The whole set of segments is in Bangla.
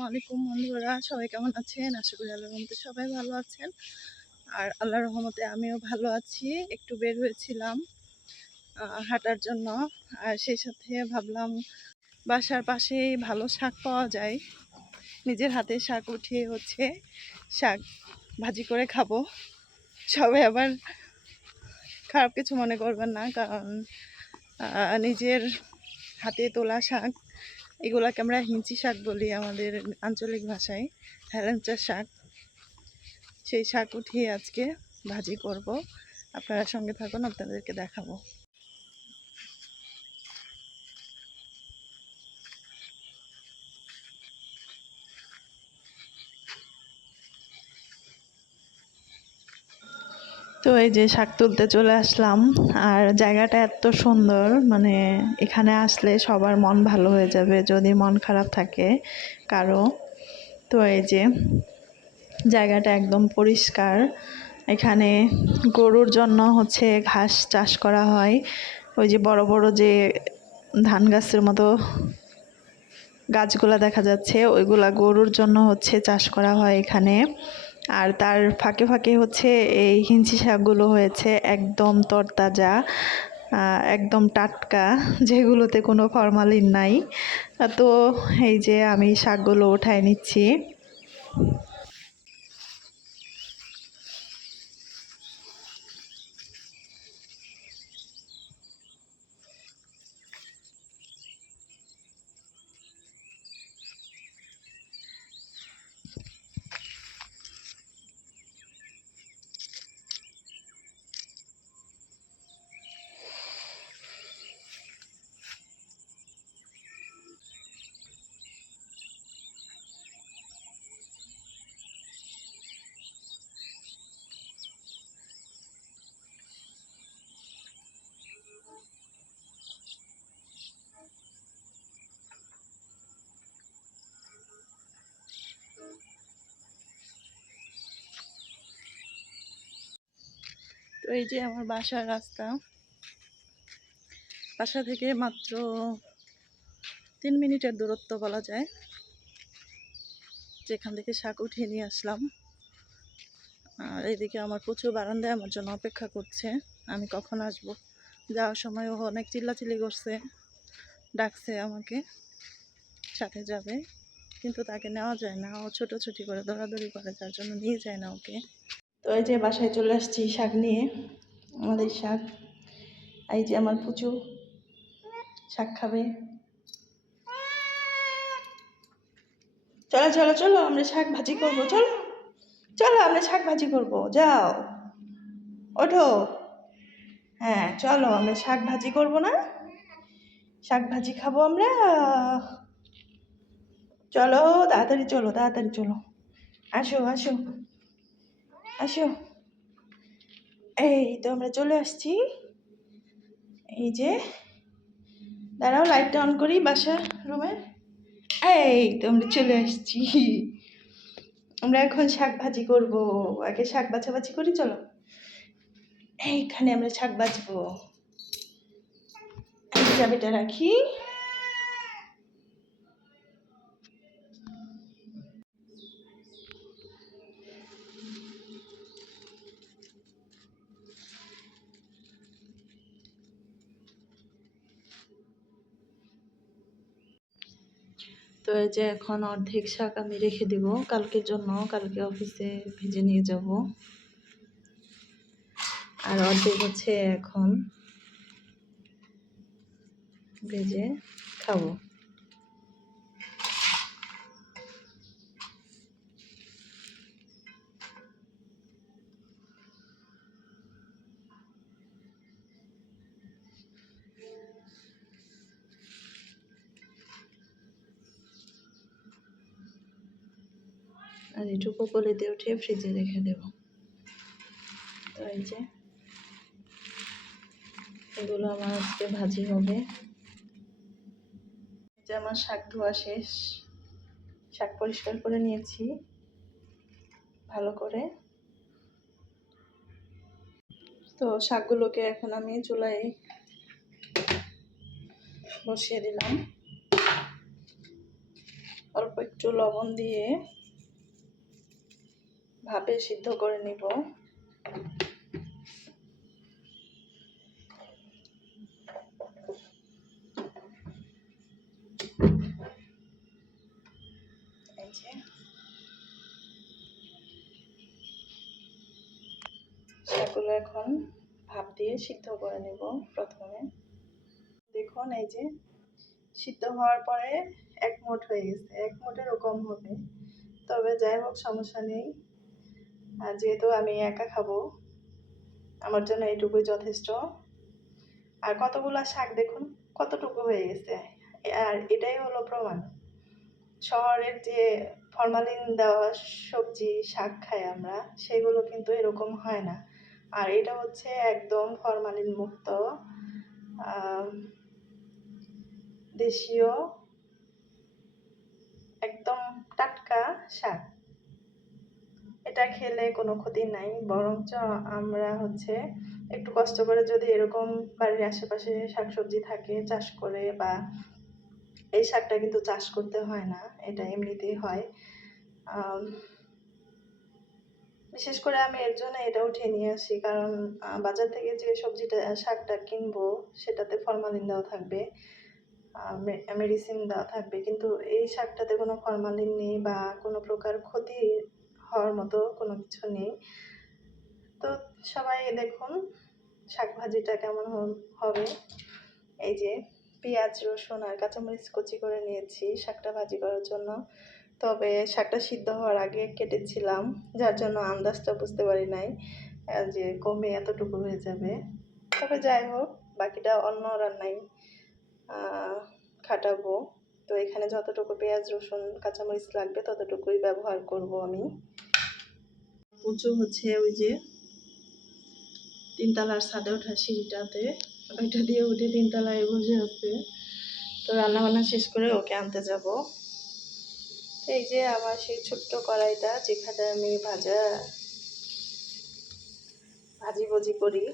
আলাইকুম বন্ধুরা, সবাই কেমন আছেন? আশা করি আল্লাহর রহমতে সবাই ভালো আছেন। আর আল্লাহর রহমতে আমিও ভালো আছি, একটু বের হয়েছিলাম হাঁটার জন্য। আর সেই সাথে ভাবলাম বাসার পাশেই ভালো শাক পাওয়া যায়। নিজের হাতে শাক উঠিয়ে হচ্ছে শাক ভাজি করে খাব। সবাই আবার খারাপ কিছু মনে করবেন না, কারণ নিজের হাতে তোলা শাক এগুলাকে আমরা হিঞ্চি শাক বলি আমাদের আঞ্চলিক ভাষায়, হেলেঞ্চা শাক। সেই শাক উঠিয়ে আজকে ভাজি করব। আপনারা সঙ্গে থাকুন, আপনাদেরকে দেখাবো। তো এই যে শাক তুলতে চলে আসলাম। আর জায়গাটা এত সুন্দর মানে এখানে আসলে সবার মন ভালো হয়ে যাবে যদি মন খারাপ থাকে কারও। তো এই যে জায়গাটা একদম পরিষ্কার। এখানে গরুর জন্য হচ্ছে ঘাস চাষ করা হয়। ওই যে বড় বড় যে ধান গাছের মতো গাছগুলা দেখা যাচ্ছে, ওইগুলা গরুর জন্য হচ্ছে চাষ করা হয় এখানে। আর তার ফাঁকে ফাঁকে হচ্ছে এই হিঞ্চি শাকগুলো হয়েছে একদম তরতাজা একদম টাটকা, যেগুলোতে কোনো ফরমালিন নাই। তো এই যে আমি শাকগুলো উঠায় নিচ্ছি। তো এই যে আমার বাসার রাস্তা। বাসা থেকে মাত্র তিন মিনিটের দূরত্ব বলা যায়। যেখান থেকে শাক উঠিয়ে নিয়ে আসলাম। আর এদিকে আমার প্রচুর বারান্দায় আমার জন্য অপেক্ষা করছে। আমি কখন আসব? যাওয়ার সময় ও অনেক চিল্লাচিল্লি করছে। ডাকছে আমাকে। সাথে যাবে। কিন্তু তাকে নেওয়া যায় না। ও ছোটোছুটি করে, দৌড়াদৌড়ি করে, যার জন্য নিয়ে যায় না ওকে। তো এই যে বাসায় চলে আসছি শাক নিয়ে, আমাদের শাক। এই যে আমার পুচু শাক খাবে। চলো চলো চলো, আমরা শাক ভাজি করব, চলো। চলো, আমরা শাক ভাজি করব, যাও। ওঠো। হ্যাঁ চলো, আমরা শাক ভাজি করব না। শাক ভাজি খাব আমরা। চলো, তাড়াতাড়ি চলো তাড়াতাড়ি চলো। আসো আসো। আসো। এই তো আমরা চলে আসছি। এই যে, দাঁড়াও লাইটটা অন করি বাসা রুমের এই তো আমরা চলে আসছি। আমরা এখন শাক ভাজি করব। আগে শাক বাছাবাছি করি, চলো। এইখানে আমরা শাক বাছবো। চাবিটা রাখি তো এই যে এখন অর্ধেক শাক আমি রেখে দিব। কালকের জন্য কালকে অফিসে ভেজে নিয়ে যাব। আর অর্ধেক হচ্ছে এখন ভেজে খাব। আর এটুকু কলিতে উঠে ফ্রিজে রেখে দেব। তো এই যে, এগুলো আমার আজকে ভাজি হবে। যে আমার শাক ধোয়া শেষ। শাক পরিষ্কার করে নিয়েছি, ভালো করে। তো শাকগুলোকে এখন আমি চুলায় বসিয়ে দিলাম। অল্প একটু লবণ দিয়ে ভাপে সিদ্ধ করে নিব। শাকগুলো এখন ভাপ দিয়ে সিদ্ধ করে নেব প্রথমে। দেখুন, এই যে সিদ্ধ হওয়ার পরে এক হয়ে গেছে। এক মুঠেরও কম হবে। তবে যাই হোক, সমস্যা নেই। আর যেহেতু আমি একা খাব, আমার জন্য এইটুকুই যথেষ্ট। আর কতগুলা শাক দেখুন, কতটুকু হয়ে গেছে। আর এটাই হলো প্রমাণ। শহরের যে ফরমালিন দেওয়া সবজি, শাক খাই আমরা, সেগুলো কিন্তু এরকম হয় না। আর এটা হচ্ছে একদম ফরমালিন মুক্ত দেশীয়, একদম টাটকা শাক। এটা খেলে কোনো ক্ষতি নাই, বরঞ্চ আমরা হচ্ছে একটু কষ্ট করে যদি এরকম বাড়ির আশেপাশে শাকসবজি থাকে চাষ করে বা এই শাকটা কিন্তু চাষ করতে হয় না, এটা এমনিতেই হয়। বিশেষ করে আমি এর জন্য এটা উঠিয়ে নিয়ে আসি, কারণ বাজার থেকে যে সবজিটা, শাকটা কিনবো সেটাতে ফরমালিন দেওয়া থাকবে মেডিসিন দেওয়া থাকবে, কিন্তু এই শাকটাতে কোনো ফরমালিন নেই বা কোনো প্রকার ক্ষতি হওয়ার মতো কোনো কিছু নেই। তো সবাই দেখুন শাক ভাজিটা কেমন হবে? এই যে পেঁয়াজ রসুন আর কাঁচামরিচ কুচি করে নিয়েছি শাকটা ভাজি করার জন্য। তবে শাকটা সিদ্ধ হওয়ার আগে কেটেছিলাম যার জন্য আন্দাজটা বুঝতে পারি নাই যে কমে এতটুকু হয়ে যাবে। তবে যাই হোক বাকিটা অন্য রান্নায় আহ, খাটাবো। তো এখানে যতটুকু পেঁয়াজ রসুন কাঁচামরিচ লাগবে ততটুকুই ব্যবহার করব আমি। উঁচু হচ্ছে ওই যে তিনতলার ছাদে ওঠা সিঁড়িটাতে। ওইটা দিয়ে উঠে তিনতলায় বসে আছে। তো রান্না বান্না শেষ করে ওকে আনতে যাব। এই যে আমার সেই ছোট্ট কড়াইটা যেখানে আমি ভাজা ভাজি ভুজি করি।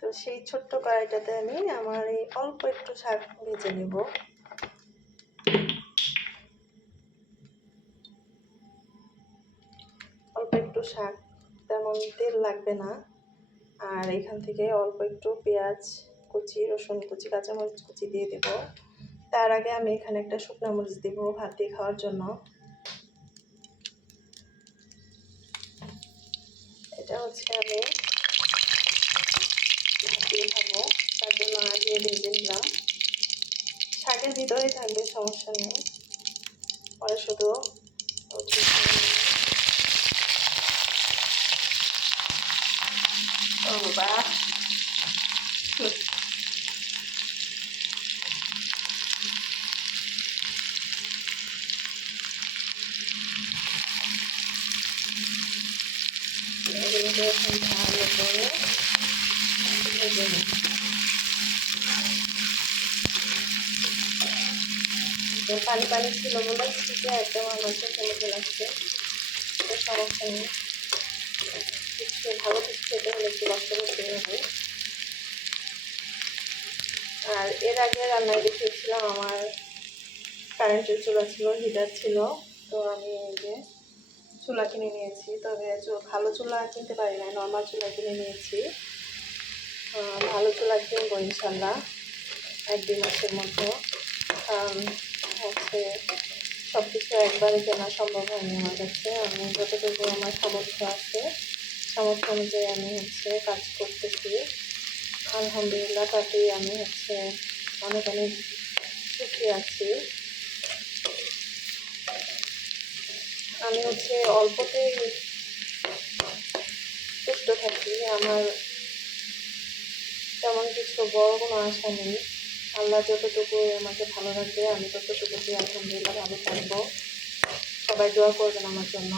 তো সেই ছোট্ট কড়াইটাতে আমি আমার এই অল্প একটু শাক ভেজে নেব। শাক তেমন তেল লাগবে না। আর এখান থেকে অল্প একটু পেঁয়াজ কুচি, রসুন কুচি, কাঁচামরিচ কুচি দিয়ে দেব। তার আগে আমি এখানে একটা শুকনো মরিচ দিব ভাত দিয়ে খাওয়ার জন্য। এটা হচ্ছে আমি ভাত দিয়ে খাব, তার জন্য আগে ভেজে নিলাম শাকের ভিতরেই থাকবে, সমস্যা নেই। পরে শুধু উঠিয়ে নিয়ে নেব। ও বাবা হুম। এগুলোকে এখন ভালো করে ভেজে নিই তো পানি পানি ছিল বলে শীতে একদম আমার কাছে চলে লাগছে কোনো সমস্যা নেই কিছু ভালো কিছু খেতে হলে একটু কষ্ট করতে হবে। আর এর আগে রান্নায় দেখিয়েছিলাম, আমার কারেন্টের চুলা ছিল হিটার ছিল। তো আমি এই যে চুলা কিনে নিয়েছি, তবে ভালো চুলা কিনতে পারি না নর্মাল চুলা কিনে নিয়েছি। ভালো চুলা কিনবো ইনশাল্লাহ, এক দুই মাসের মধ্যে। কারণ হচ্ছে সব কিছু একবারে কেনা সম্ভব হয়নি আমার কাছে। আমি যতটুকু আমার সামর্থ্য আছে সামর্থ্য অনুযায়ী আমি হচ্ছে কাজ করতেছি। আলহামদুলিল্লাহ, তাতেই আমি হচ্ছে অনেক অনেক সুখী আছি। আমি হচ্ছে অল্পতেই সুস্থ থাকি। আমার তেমন কিছু বড় কোনো আশা নেই। আল্লাহ যতটুকু আমাকে ভালো রাখবে, আমি ততটুকুতেই আলহামদুলিল্লাহ ভালো থাকব। সবাই দোয়া করবেন আমার জন্য।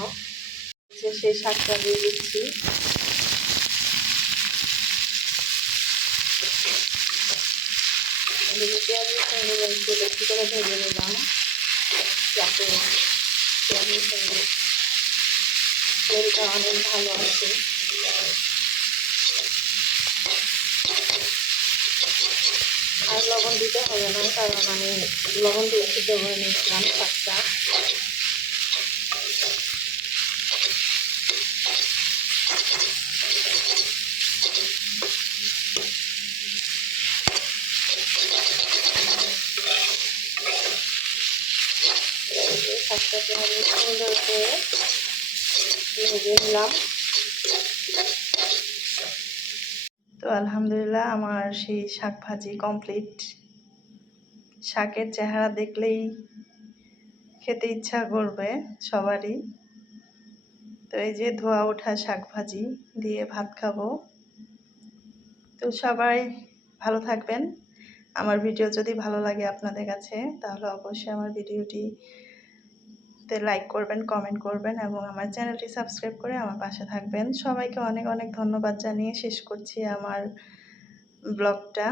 যে সেই শাকটা দিয়ে দিচ্ছি। করে যাতে ভালো আছে আর লবণ দিতে হবে না, কারণ আমি লবণ দিয়ে সিদ্ধ করে নিয়েছিলাম শাকটা। আমি সুন্দর করে ভেজে নিলাম। তো আলহামদুলিল্লাহ আমার সেই শাক ভাজি কমপ্লিট। শাকের চেহারা দেখলেই খেতে ইচ্ছা করবে সবারই। তো এই যে ধোয়া ওঠা শাক ভাজি দিয়ে ভাত খাব। তো সবাই ভালো থাকবেন। আমার ভিডিও যদি ভালো লাগে আপনাদের কাছে, তাহলে অবশ্যই আমার ভিডিওটি তে লাইক করবেন কমেন্ট করবেন এবং আমার চ্যানেলটি সাবস্ক্রাইব করে আমার পাশে থাকবেন। সবাইকে অনেক অনেক ধন্যবাদ জানিয়ে শেষ করছি আমার ব্লগটা